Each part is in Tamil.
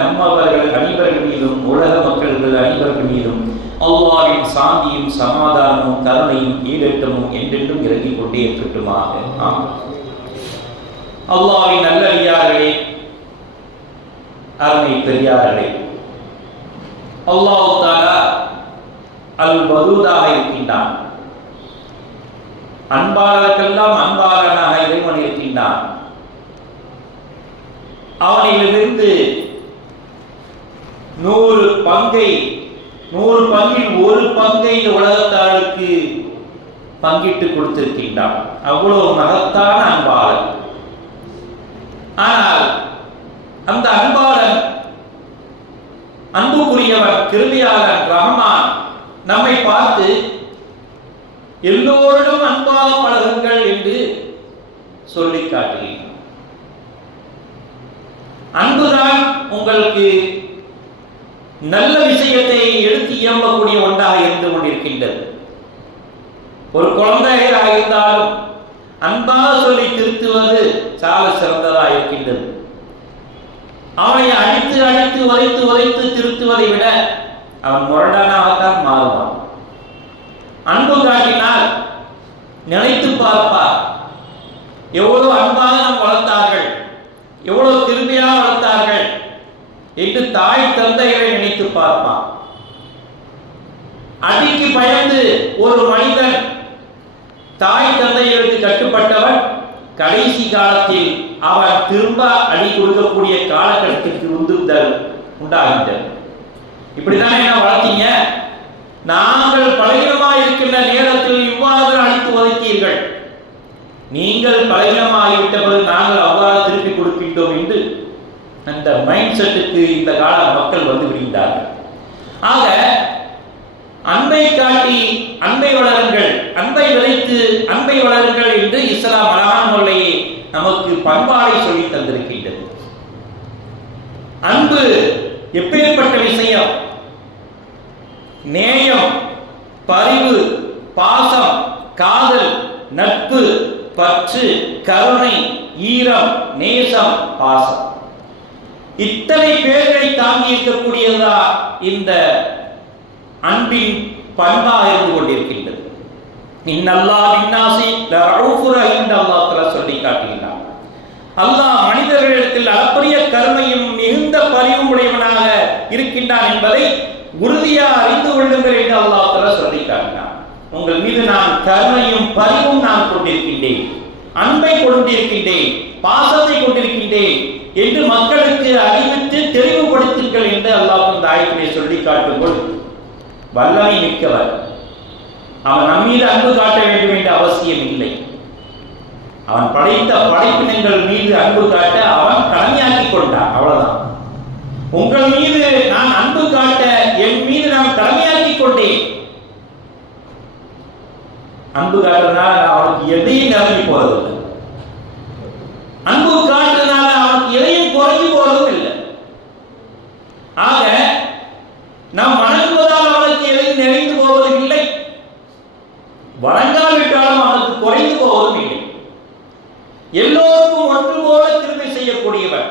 நம்மவர்கள் அனைவர்கள் மீதும் உலக மக்கள்கள் அனைவர்கள் மீதும் அல்லாவின் சாந்தியும் சமாதானமும் கருணையும் ஈடேற்றமும் என்றென்றும் இறங்கிக் கொண்டே இருக்கட்டுமாக. ஆமாம் அல்லாவின் நல்லடியார்களே அருமை பெரியார்களே அல்லாஹ் தாலா அல் வதூதாக இருக்கின்றான். அன்பாளருக்கெல்லாம் அன்பாளனாக இறைவன் இருக்கின்றான். அவனிலிருந்து நூறு பங்கை நூறு பங்கில் ஒரு பங்கை இந்த பங்கிட்டு கொடுத்திருக்கின்றான். அவ்வளவு மகத்தான அன்பாளன். ஆனால் அந்த அன்பாளன் அன்புக்குரியவன் கிருமியாளன் ரஹ்மான் நம்மை பார்த்து எல்லோரிடம் அன்பாக பழகுங்கள் என்று சொல்லி காட்டுகிறான் அன்புதான் உங்களுக்கு நல்ல விஷயத்தை எடுத்து இயம்பக்கூடிய ஒன்றாக இருந்து கொண்டிருக்கின்றது. ஒரு குழந்தையாக இருந்தாலும் அன்பாக சொல்லி திருத்துவது சால சிறந்ததாக இருக்கின்றது. அவனை அடித்து அடித்து உதைத்து உதைத்து திருத்துவதை விட அவன் முரடனாகத்தான் மாறுவான். அன்பு காட்டினால் நினைத்து பார்ப்பார். எவ்வளவு அன்பாக நம் வளர்த்தார்கள் எவ்வளவு திரும்பியாக வளர்த்தார்கள் என்று தாய் தந்தைகளை நினைத்து பார்ப்பான். அடிக்கு பயந்து ஒரு மனிதன் தாய் தந்தைகளுக்கு கட்டுப்பட்டவன் கடைசி காலத்தில் அவன் திரும்ப அடி கொடுக்கக்கூடிய காலகட்டத்திற்கு உந்துதல் உண்டாகின்றது. இப்படிதான் என்ன வளர்த்தீங்க? நாங்கள் பலகீனமா இருக்கின்ற நேரத்தில் இவ்வாறு அழித்து ஒதுக்கீர்கள் நீங்கள் பலகீனமாகிவிட்ட பிறகு நாங்கள் அவ்வாறு திருப்பி கொடுக்கின்றோம் என்று அந்த மைண்ட் செட்டுக்கு இந்த கால மக்கள் வந்து விடுகின்றார்கள். ஆக அன்பை காட்டி அன்பை வளருங்கள் அன்பை விளைத்து அன்பை வளருங்கள் என்று இஸ்லாம் அழகான முறையை நமக்கு பண்பாடை சொல்லி தந்திருக்கின்றது. அன்பு எப்பேற்பட்ட விஷயம்? நேயம் பரிவு பாசம் காதல் நட்பு பற்று கருணை ஈரம் நேசம் பாசம். இத்தனை பேர்களை தாங்கி இருக்கக்கூடியதா இந்த அன்பின் பண்பாக இருந்து கொண்டிருக்கின்றது. இன்னல்லா இன்னாசி ரவுஃபுர இந்த அல்லாஹ் சொல்லி காட்டுகிறான் அல்லாஹ் மனிதர்களிடத்தில் அளப்பரிய கருணையும் மிகுந்த பரிவும் உடையவனாக இருக்கின்றான் என்பதை உறுதியாக அறிந்து கொள்ளுங்கள் என்று அல்லாஹ் சொல்லி காட்டினான் உங்கள் மீது நான் கருணையும் பரிவும் நான் கொண்டிருக்கின்றேன். அன்பை கொண்டிருக்கின்றேன். பாசத்தை கொண்டிருக்கின்றேன் என்று மக்களுக்கு அறிவித்து தெளிவுபடுத்துங்கள் என்று அல்லாஹ் அந்த ஆயத்திலே சொல்லி காட்டும்போது வல்லமை மிக்கவர். அவன் நம்மீது அன்பு காட்ட வேண்டும் என்ற அவசியம் இல்லை. அவன் படைத்த படைப்பினங்கள் மீது அன்பு காட்ட அவன் கடமையாக்கி கொண்டான். அவ்வளவுதான். உங்கள் மீது நான் அன்பு காட்ட என் மீது நான் கடமையாக்கி கொண்டேன். அன்பு காட்டுறதுனால அவனுக்கு எதையும் நிரம்பி போறதில்லை அன்பு காட்டுறதுனால அவனுக்கு எதையும் குறைஞ்சு போறதும் இல்லை ஆக நாம் வணங்குவதால் அவனுக்கு எதையும் நிறைந்து போவதும் இல்லை வணங்காவிட்டாலும் அவனுக்கு குறைந்து போவதும் இல்லை எல்லோருக்கும் ஒன்று போல திருமை செய்யக்கூடியவன்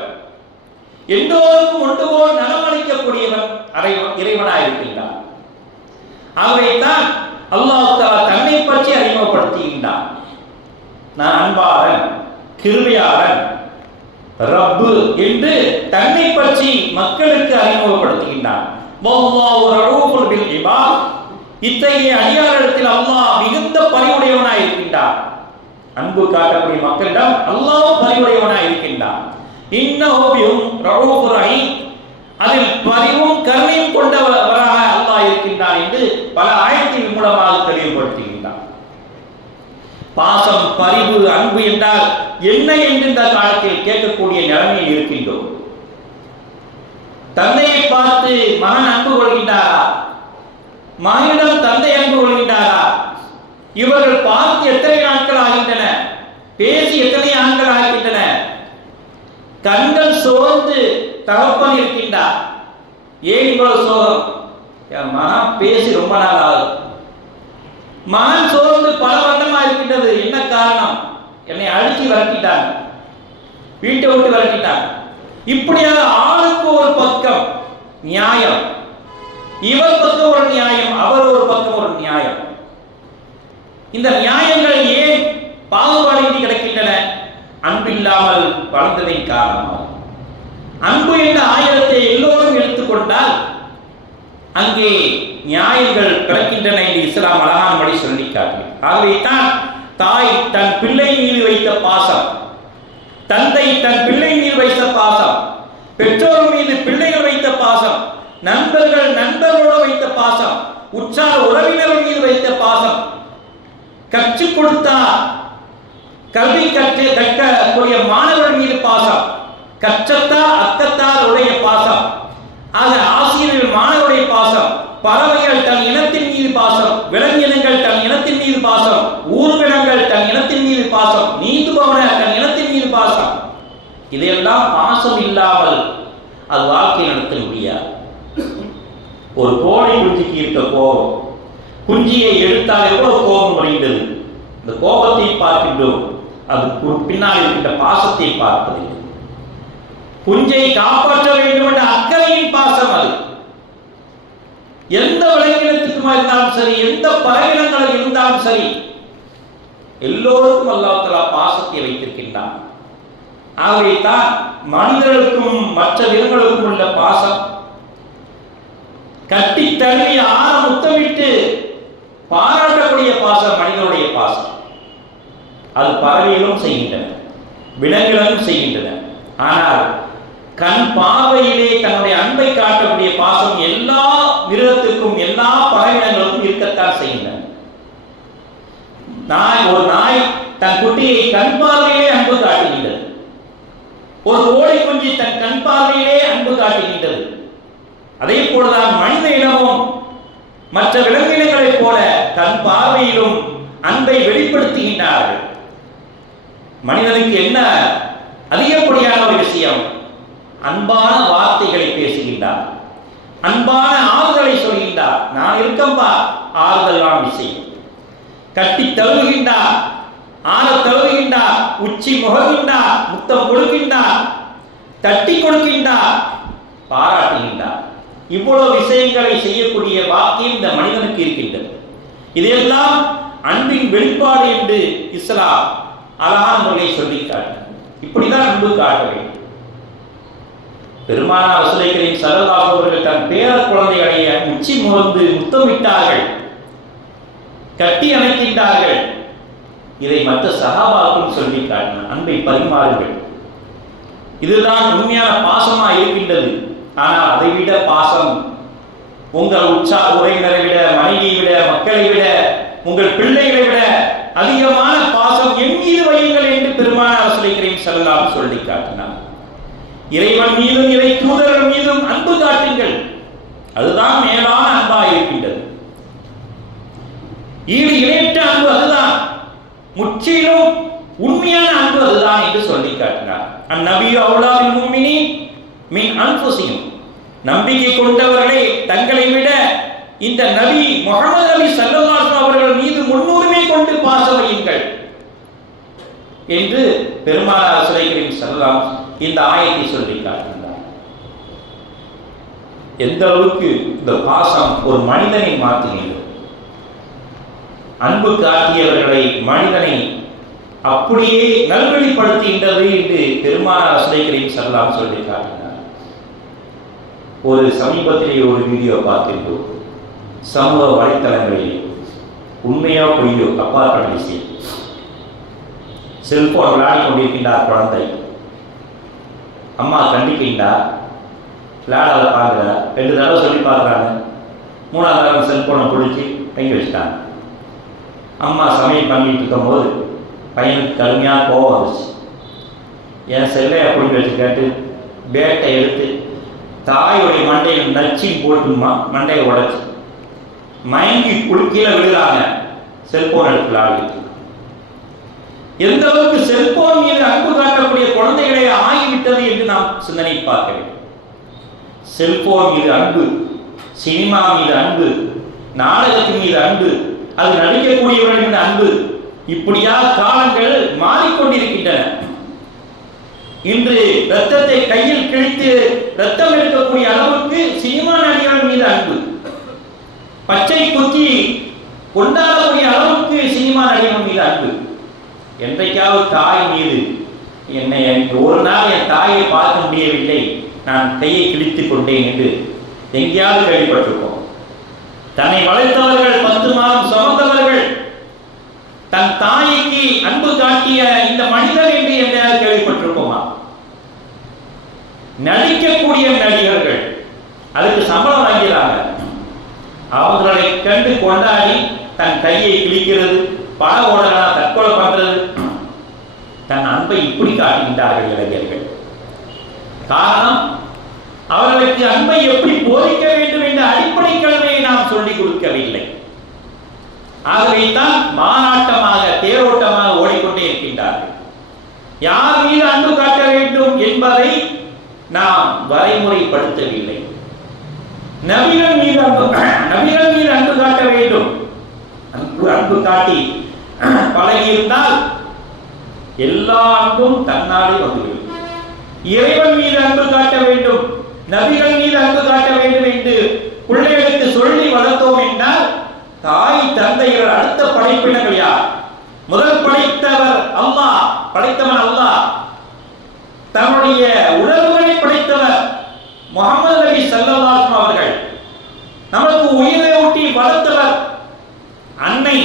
எல்லோருக்கும் ஒன்று போல் நலமளிக்கக்கூடியவன் இறைவனாய் இருக்கின்றான் ஆகவேதான் அல்லாஹ் தஆலா தன்னை பற்றி அறிமுகப்படுத்துகின்றான் நான் அன்பாளன் கிருபையாளன் ரப்பு என்று தன்னை பற்றி மக்களுக்கு அறிமுகப்படுத்துகின்றான். இத்தகைய அடியாரிடத்தில் அல்லாஹ் மிகுந்த பரிவுடையவனாய் இருக்கின்றார் அன்பு காட்டக்கூடிய மக்களிடம் அல்லாஹ் பரிவுடையவனாய் இருக்கின்றார் இன்னும் பிஹும் அதில் பரிவும் கருணையும் கொண்டவராக அல்லாஹ் இருக்கின்றான் என்று பல ஆயத்தின் மூலமாக தெளிவுபடுத்துகிறார் பாசம் பரிவு அன்பு என்றால் என்ன என்று இந்த காலத்தில் கேட்கக்கூடிய நிலைமையில் இருக்கின்றோம். தந்தையை பார்த்து மகன் அன்பு கொள்கின்றாரா? மகனிடம் தந்தை அன்பு கொள்கின்றாரா? இவர்கள் பார்த்து எத்தனை நாட்கள் ஆகின்றன? பேசி எத்தனை ஆண்கள் ஆகின்றன? கண்கள் சோர்ந்து தகப்பன் இருக்கின்றார். ஏன் இவ்வளவு சோகம்? என் மகன் பேசி ரொம்ப நாள் ஆகும் மகன் சோர்ந்து பல வண்ணமா இருக்கின்றது. என்ன காரணம்? என்னை அழுத்தி விரட்டிட்டாங்க வீட்டை விட்டு விரட்டிட்டாங்க இப்படியாக ஆளுக்கு ஒரு பக்கம் நியாயம் இவர் பக்கம் ஒரு நியாயம் அவர் ஒரு பக்கம் ஒரு நியாயம். இந்த நியாயங்கள் ஏன் பாகுபாடின்றி கிடக்கின்றன? அன்பில்லாமல் வளர்ந்ததின் காரணமாக அன்பு என்ற ஆயிரத்தை எல்லோரும் எடுத்துக்கொண்டால் அங்கே நியாயங்கள் பிறக்கின்றன என்று இஸ்லாம் அழகானபடி சொல்லி காட்டினார். ஆகவே தான் தாய் தன் பிள்ளை மீது வைத்த பாசம் தந்தை தன் பிள்ளை மீது வைத்த பாசம் பெற்றோர் மீது பிள்ளைகள் வைத்த பாசம் நண்பர்கள் நண்பர்களோடு வைத்த பாசம் உற்சாக உறவினர்கள் மீது வைத்த பாசம் கற்றுக் கொடுத்தா கல்வி கற்று கற்கக்கூடிய மாணவர்கள் மீது பாசம் கற்றத்தா அக்கத்தார் உடைய பாசம். ஆக ஆசிரியர்கள் மாணவருடைய பாசம். பறவைகள் தன் இனத்தின் மீது பாசம். விலங்கினங்கள் தன் இனத்தின் மீது பாசம். ஊர்வினங்கள் தன் இனத்தின் மீது பாசம். நீந்துபவன தன் இனத்தின் மீது பாசம். இதையெல்லாம் பாசம் இல்லாமல் அது வாழ்க்கை நடத்த முடியாது. ஒரு கோழி குஞ்சுக்கு இருக்க கோபம். குஞ்சியை எடுத்தால் எவ்வளவு கோபம் வருகின்றது இந்த கோபத்தை பார்க்கின்றோம். அது பின்னால் இருக்கின்ற பாசத்தை பார்ப்பதில்லை. குஞ்சை காப்பாற்ற வேண்டும் என்ற அக்கறையின் பாசம் அது. எந்த விலங்கினத்துக்குமா இருந்தாலும் சரி எந்த பறவையினங்கள் இருந்தாலும் சரி எல்லோருக்கும் அல்லாத்தலா பாசத்தை வைத்திருக்கின்றான். ஆகவே தான் மனிதர்களுக்கும் மற்ற விலங்குகளுக்கும் உள்ள பாசம். கட்டி தழுவி ஆற முத்தமிட்டு பாராட்டக்கூடிய பாசம் மனிதனுடைய பாசம். அது பறவைகளும் செய்கின்றன விலங்குகளும் செய்கின்றன. ஆனால் கண் பார்வையிலே தன்னுடைய அன்பை காட்டக்கூடிய பாசம் எல்லா மிருகத்துக்கும் எல்லா பறவைகளுக்கும் இருக்கத்தான் செய்கின்றன நாய் ஒரு நாய் தன் குட்டியை கண் பார்வையிலே அன்பு காட்டுகின்றது. ஒரு கோழி குஞ்சு தன் கண் பார்வையிலே அன்பு காட்டுகின்றது. அதே போலதான் மனித இனமும் மற்ற விலங்கினங்களைப் போல தன் பார்வையிலும் அன்பை வெளிப்படுத்துகின்றார்கள். மனிதனுக்கு என்ன? அதிகப்படியான ஒரு விஷயம். அன்பான வார்த்தைகளை பேசுகின்றார். அன்பான ஆறுதலை சொல்கின்றார். நான் இருக்கம்பா ஆறுதல் நான் விஷயம் கட்டி தழுவுகின்றார் ஆற தழுவுகின்றார் உச்சி முககின்றார் முத்தம் கொடுக்கின்றார் தட்டி கொடுக்கின்றார் பாராட்டுகின்றார். இவ்வளவு விஷயங்களை செய்யக்கூடிய வாக்கியம் இந்த மனிதனுக்கு இருக்கின்றது. இதையெல்லாம் அன்பின் வெளிப்பாடு என்று இஸ்லாம் அழகான முறையை சொல்லி காட்டு இப்படிதான் அன்பு காட்ட வேண்டும். பெருமானார் ரசூலைகளின் சரதாஸ் அவர்கள் தன் பேர குழந்தைகளை உச்சி முகந்து முத்தமிட்டார்கள். கட்டி அணைக்கின்றார்கள். இதை மற்ற சகாபாக்கும் சொல்லி காட்டினார் அன்பை பரிமாறுங்கள். இதுதான் உண்மையான பாசமா இருக்கின்றது. ஆனால் அதை விட பாசம் உங்கள் உற்சா உறவினரை விட மனைவியை விட மக்களை விட உங்கள் பிள்ளைகளை விட அதிகமான பாசம் என் மீது வையுங்கள் என்று பெருமானார் சுலைக்கிறேன் செல்லலாம் சொல்லி காட்டினார் இறைவன் மீதும் இறை தூதர்கள் மீதும் அன்பு காட்டுங்கள். அதுதான் மேலான அன்பா இருக்கின்றது. ஈடு இணையற்ற அன்பு அதுதான். முற்றிலும் உண்மையான அன்பு அதுதான் என்று சொல்லி காட்டினார். அந்நபியோ அவுலாவில் மூமினி மின் அன்புசியும் நம்பிக்கை கொண்டவர்களே தங்களை விட இந்த நபி முகமது நபி சல்லல்லாஹு அவர்கள் மீது முன்னுரிமை கொண்டு பாச வையுங்கள் என்று பெருமானார் சிலைகளின் செல்லாம் இந்த ஆயத்தை சொல்லி காட்டுகிறார். எந்த அளவுக்கு இந்த பாசம் ஒரு மனிதனை மாற்றுகிறது? அன்பு காட்டியவர்களை மனிதனை அப்படியே நல்வழிப்படுத்துகின்றது என்று பெருமானார் சுலைகளின் செல்லாம் சொல்லி காட்டினார் ஒரு சமீபத்திலே ஒரு வீடியோ பார்த்திருந்தோம். சமூக வலைத்தளங்களில். உண்மையோ பொய்யோ அப்பாற்பட்ட விஷயம் செல்போன் விளையாடி கொண்டிருக்கின்றார் குழந்தை. அம்மா கண்டிக்கின்றார் விளையாடாத பார்க்குறா ரெண்டு தடவை சொல்லி பார்க்குறாங்க மூணாவது தடவை செல்ஃபோனை பிடிச்சி தங்கி வச்சுட்டாங்க. அம்மா சமையல் பண்ணிட்டு இருக்கும்போது பையனுக்கு கடுமையாக கோவம் வந்துச்சு. என் செல்லை அப்படின்னு வச்சு கேட்டு பேட்டை எடுத்து தாயுடைய மண்டையில் நச்சு போட்டு மண்டையை உடச்சி. மயங்கி குளி- விழுகிறாங்க செல்ஃபோன் எடுத்து விளாடிட்டு எந்த அளவுக்கு செல்போன் மீது அன்பு காட்டக்கூடிய குழந்தைகளை ஆகிவிட்டது என்று நாம் சிந்தனை பார்க்க வேண்டும். செல்போன் மீது அன்பு சினிமா மீது அன்பு நாடகத்தின் மீது அன்பு அது நடிக்கக்கூடியவர்கள் மீது அன்பு இப்படியா காலங்கள் மாறிக்கொண்டிருக்கின்றன. இன்று ரத்தத்தை கையில் கிழித்து ரத்தம் எடுக்கக்கூடிய அளவுக்கு சினிமா நடிகர்கள் மீது அன்பு. பச்சை குத்தி கொண்டாட அளவுக்கு சினிமா நடிகர்கள் மீது அன்பு என்றைக்காவது தாய் மீது என்னை எனக்கு ஒரு நாள் என் தாயை பார்க்க முடியவில்லை. நான் கையை கிழித்துக் கொண்டேன் என்று எங்கேயாவது கேள்விப்பட்டிருப்போம். தன்னை வளர்த்தவர்கள் பத்து மாதம் சுமந்தவர்கள் தன் தாய்க்கு அன்பு காட்டிய இந்த மனிதர் என்று எங்கேயாவது கேள்விப்பட்டிருப்போமா? நடிக்கக்கூடிய நடிகர்கள் அதுக்கு சம்பளம் வாங்கிறாங்க அவர்களை கண்டு கொண்டாடி தன் கையை கிழிக்கிறது. பல ஓடலா தற்கொலை பண்றது? தன் அன்பை இப்படி காட்டுகின்றார்கள் இளைஞர்கள். காரணம் அவர்களுக்கு அன்பை எப்படி போதிக்க வேண்டும் என்ற அடிப்படை கடமையை நாம் சொல்லிக் கொடுக்கவில்லை. ஆகவேதான் மாநாட்டமாக தேரோட்டமாக ஓடிக்கொண்டே இருக்கின்றார்கள். யார் மீது அன்பு காட்ட வேண்டும் என்பதை நாம் வரைமுறைப்படுத்தவில்லை. நபிகள் மீது அன்பு நபிகள் மீது அன்பு காட்ட வேண்டும். அன்பு அன்பு காட்டி பழகியிருந்தால் எல்லா அன்பும் தன்னாலே வந்துவிடும். இறைவன் மீது அன்பு காட்ட வேண்டும் நபிகள் மீது அன்பு காட்ட வேண்டும் என்று பிள்ளைகளுக்கு சொல்லி வளர்த்தோம் என்றால் தாய் தந்தையர் அடுத்த படைப்பினங்கள் யார்? முதல் படைத்தவர் அம்மா படைத்தவன் அல்லா தன்னுடைய உடல் படைத்தவர் முகமது நபி ஸல்லல்லாஹு அவர்கள் நமக்கு உயிரை ஊட்டி வளர்த்தவர் அன்னை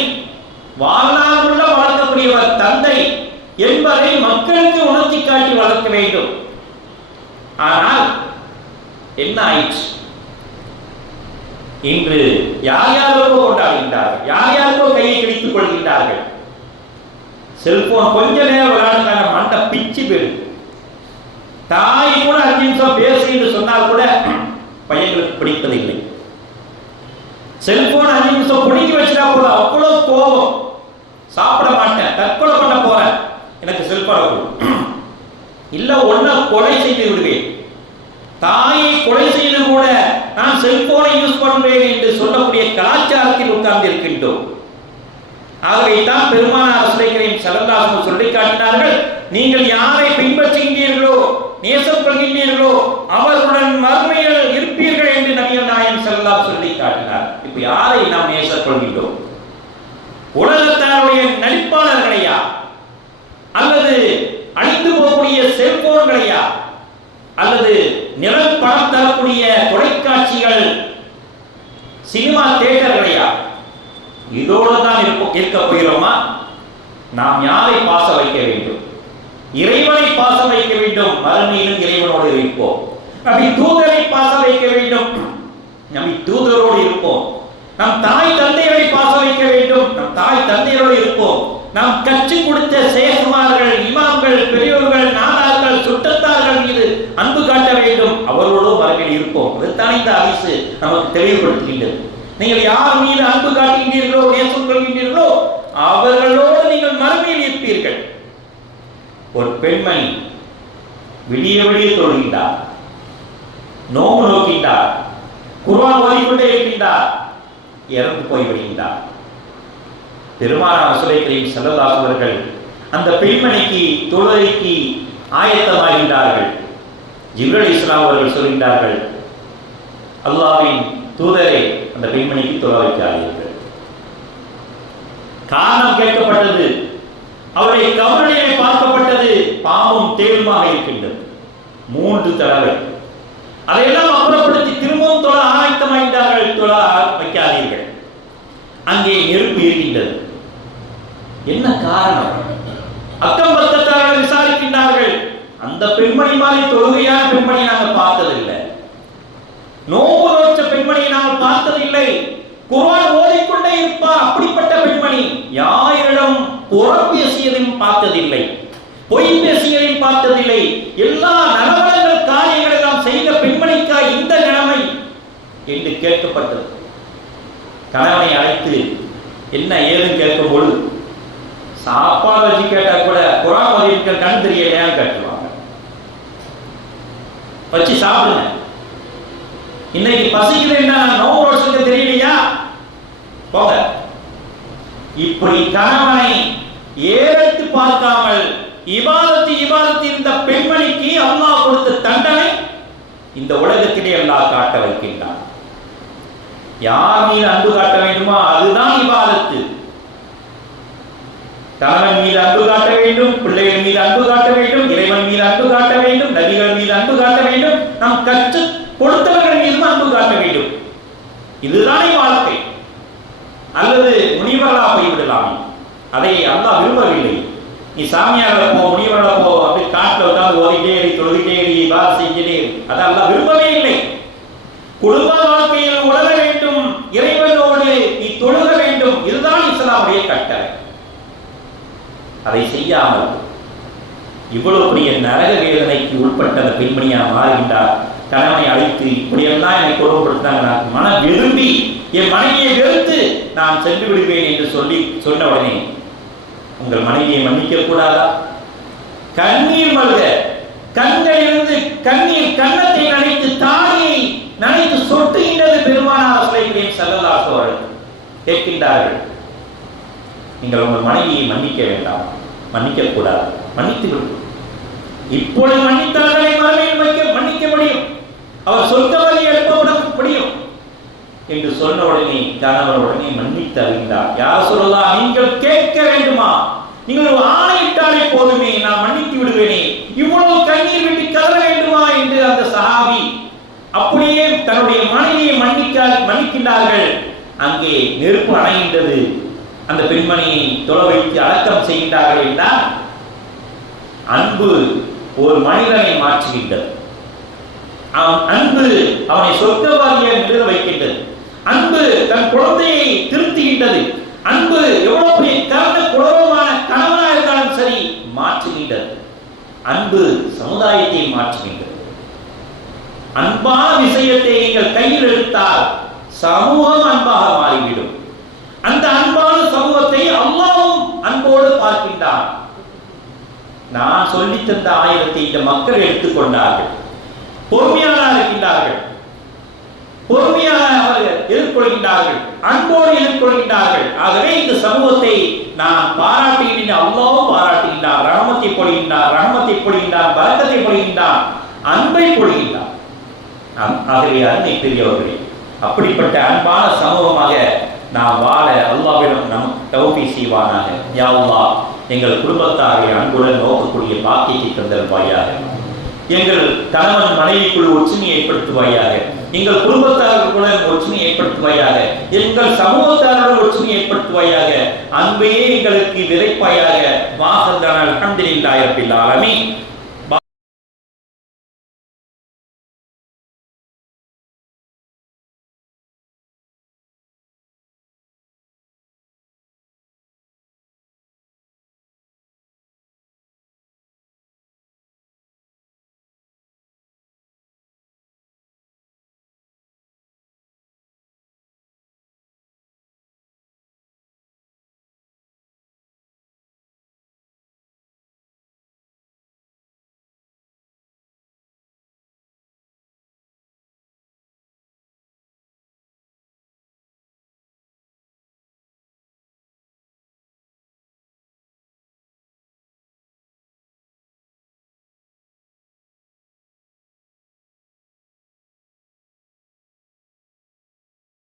வாழ்நாளுள்ள வளர்க்கக்கூடியவர் தந்தை என்பதை மக்களுக்கு உணர்த்தி காட்டி வளர்க்க வேண்டும் ஆனால் என்ன ஆயிற்று இன்று யார் யாருக்கோ கொண்டாடுகின்றார்கள்? யார் யாருக்கோ கையை கிழித்துக் கொள்கின்றார்கள்? செல்போன் கொஞ்ச நேரம் விளையாடுறாங்க மண்டை பிச்சு போயிடும் தாய் கூட அஞ்சு நிமிஷம் பேசு என்று சொன்னால் கூட பையன்களுக்கு பிடிப்பதில்லை. செல்போன் அஞ்சு நிமிஷம் பிடிக்க வச்சுட்டா கூட அவ்வளவு கோபம். சாப்பிட மாட்டேன். தற்கொலை பண்ண போறேன். எனக்கு செல்போனை கொடு இல்ல ஒன்ன கொலை செய்து விடுவேன். தாயை கொலை செய்து கூட நான் செல்போனை யூஸ் பண்ணுவேன் என்று சொல்லக்கூடிய கலாச்சாரத்தில் உட்கார்ந்து இருக்கின்றோம் ஆகவே தான் பெருமானார் சுலைகளின் சலந்தாசம் சொல்லி காட்டினார்கள் நீங்கள் யாரை பின்பற்றுகின்றீர்களோ நேசம் கொள்கின்றீர்களோ அவர்களுடன் மறுமையில் இருப்பீர்கள் என்று நபிகள் நாயன் செல்லா சொல்லி காட்டினார் இப்ப யாரை நாம் நேசம் கொள்கின்றோம்? உலகத்தாருடைய நடிப்பு இருக்க போகிறோமா? நாம் யாரை பாச வைக்க வேண்டும்? இறைவனை பாச வைக்க வேண்டும். மறுமையிலும் இறைவனோடு இருப்போம். நம்மை தூதரை பாச வைக்க வேண்டும். நம்மை தூதரோடு இருப்போம். நம் தாய் தந்தையரை பாச வைக்க வேண்டும். நம் தாய் தந்தையரோடு இருப்போம். நாம் கற்றுக் கொடுத்த சேகுமார்கள் இமாம்கள் பெரியோர்கள் நாதார்கள் சுட்டத்தார்கள் மீது அன்பு காட்ட வேண்டும். அவர்களோடு மரபில் இருப்போம். இதுதான் இந்த அரசு நமக்கு தெளிவுபடுத்துகின்றது. நீங்கள் யார் மீது அன்பு காட்டுகின்றீர்களோ நேசம் கொள்கின்றீர்களோ அவர்களோடு நீங்கள் மறுமையில் இருப்பீர்கள். ஒரு பெண்மணி விடிய விடிய தொழுகின்றார். நோம்பு நோக்கின்றார். குர்ஆன் ஓதிக்கொண்டே இருக்கின்றார். இறந்து போய் விடுகின்றார். பெருமானார் சுலைக்கரையும் செல்லதாஸ் அவர்கள் அந்த பெண்மணிக்கு தொழுகைக்கு ஆயத்தமாகின்றார்கள். ஜிப்ரல் இஸ்லாம் அவர்கள் சொல்கின்றார்கள் அல்லாவின் தூதரை அந்த பெண்மணிக்கு தொழ வைக்காதீர்கள். காரணம் கேட்கப்பட்டது. அவருடைய கவலையை பார்க்கப்பட்டது பாவம் தேர்மாக இருக்கின்றது. மூன்று தடவை. அதையெல்லாம் அப்புறப்படுத்தி திரும்பவும் தொழ ஆயத்தமாகின்றார்கள் தொழ வைக்காதீர்கள். அங்கே நெருப்பு இருக்கின்றது என்ன காரணம்? அக்கம் பக்கத்தார்கள் விசாரிக்கின்றார்கள். அந்த பெண்மணி மாதிரி தொழுகையான பெண்மணி நாங்கள் பார்த்ததில்லை நோம்பு நோச்ச பெண்மணியை நாம் பார்த்ததில்லை குரான் ஓதிக்கொண்டே இருப்பார். அப்படிப்பட்ட பெண்மணி யாரிடம் புறம் பேசியதையும் பார்த்ததில்லை. பொய் பேசியதையும் பார்த்ததில்லை. எல்லா நலவரங்கள் காரியங்களை செய்த பெண்மணிக்கா இந்த நிலைமை என்று கேட்கப்பட்டது. கணவனை அழைத்து என்ன ஏதுன்னு கேட்கும் பொழுது சாப்பாடு வச்சு கேட்டா கூட குரான் ஓதிருக்க கண் தெரியலையான்னு கேட்டுவாங்க வச்சு சாப்பிடுங்க. இன்னைக்கு பசிக்குதுன்னா நோவு ரோஷனுக்கு தெரியலையா? போங்க இப்படி கணவனை ஏறத்து பார்க்காமல் இபாதத்து இபாதத்து இந்த பெண்மணிக்கு அல்லாஹ் கொடுத்த தண்டனை இந்த உலகத்திலே அல்லாஹ் காட்ட வைக்கின்றான். யார் மீது அன்பு காட்ட வேண்டுமோ அதுதான் இபாதத்து. கணவன் மீது அன்பு காட்ட வேண்டும் பிள்ளைகள் மீது அன்பு காட்ட வேண்டும் இறைவன் மீது அன்பு காட்ட அதை அல்லாஹ் விரும்பவில்லை. நீ சாமியாக போ முனிவர்கள போ அப்படி காட்டில் உட்காந்து ஓதிட்டே இரு தொழுகிட்டே இரு பார் செஞ்சுட்டே அதை அல்லாஹ் விரும்பவே இல்லை. குடும்ப வாழ்க்கையில் உணர வேண்டும் இறைவனோடு நீ தொழுக வேண்டும். இதுதான் இஸ்லாமுடைய கட்டளை. அதை செய்யாமல் இவ்வளவு பெரிய நரக வேதனைக்கு உட்பட்ட அந்த பெண்மணியா மாறுகின்றார். கணவனை அழைத்து இப்படியெல்லாம் என்னை கொடுமைப்படுத்தினாங்க. நான் மனம் விரும்பி என் மனைவியை வெறுத்து நான் சென்று விடுவேன் என்று சொல்லி சொன்ன உடனே உங்கள் மனைவியை மன்னிக்க கூடாதா கண்ணீர் மல்க. கண்களிலிருந்து கண்ணீர் கன்னத்தை நனைத்து தாயை நனைத்து சொட்டுகின்றது பெருமானார் சுலைக்கிறேன் செல்லலாசு அவர்கள் கேட்கின்றார்கள். நீங்கள் உங்கள் மனைவியை மன்னிக்க வேண்டாம். மன்னிக்க கூடாது மன்னித்து விடு. இப்பொழுது மன்னித்தார்களே மறுமையில் வைக்க மன்னிக்க முடியும். அவர் சொந்த வழி எழுப்ப முடியும். என்று சொன்ன உடனே கணவர் உடனே மன்னித்து அறிந்தார். யார் சொல்லலாம் நீங்கள் கேட்க வேண்டுமா? நீங்கள் ஆணையிட்டாலே போதுமே நான் மன்னித்து விடுவேனே. இவ்வளவு கண்ணீர் விட்டு கதற வேண்டுமா? என்று அந்த சஹாபி அப்படியே தன்னுடைய மனைவியை மன்னிக்க மன்னிக்கின்றார்கள். அங்கே நெருப்பு அணைகின்றது. அந்த பெண்மணியை தொலை வைத்து அடக்கம் செய்கின்றார்கள் என்றால் அன்பு ஒரு மனிதனை மாற்றுகின்றது. அவன் அன்பு அவனை சொர்க்கவாதிய என்று வைக்கின்றது. அன்பு தன் குழந்தையை திருத்துகின்றது அன்பு எவ்வளவு கலந்த கருண கணவனா இருந்தாலும் சரி மாற்றுகின்றது. அன்பு சமுதாயத்தை மாற்றுகின்றது. அன்பான விஷயத்தை நீங்கள் கையில் எடுத்தால் சமூகம் அன்பாக மாறிவிடும். அந்த அன்பான சமூகத்தை அல்லாவும் அன்போடு பார்க்கின்றார். நான் சொல்லி தந்த ஆயிரத்தை இந்த மக்கள் எடுத்துக்கொண்டார்கள் பொறுமையாளர் இருக்கின்றார்கள். பொறுமையாக அவர்கள் எதிர்கொள்கின்றார்கள் அன்போடு எதிர்கொள்கின்றார்கள். ஆகவே இந்த சமூகத்தை நான் பாராட்டுகின்ற அல்லாவும் பாராட்டுகின்றார் ரணமத்தை பொழிகின்றார் ரணமத்தை பொழிகின்றார் பரக்கத்தை பொழிகின்றார் அன்பை பொழிகின்றார் ஆகவே அன்னை பெரியவர்களே அப்படிப்பட்ட அன்பான சமூகமாக நாம் வாழ அல்லாவிடம் நம் தௌபி செய்வானாக. யாவா எங்கள் குடும்பத்தாரை அன்புடன் நோக்கக்கூடிய பாக்கியத்தை தந்தல்வாயாக எங்கள் கணவன் மனைவிக்குள் ஒற்றுமை ஏற்படுத்துவாயாக எங்கள் குடும்பத்தார்களுடன் ஒற்றுமை ஏற்படுத்துவாயாக எங்கள் சமூகத்தாருடன் ஒற்றுமை ஏற்படுத்துவாயாக அன்பையே எங்களுக்கு விதைப்பாயாக. வாசந்தான அல்ஹம்துலில்லாஹி ரப்பில் ஆலமீன்.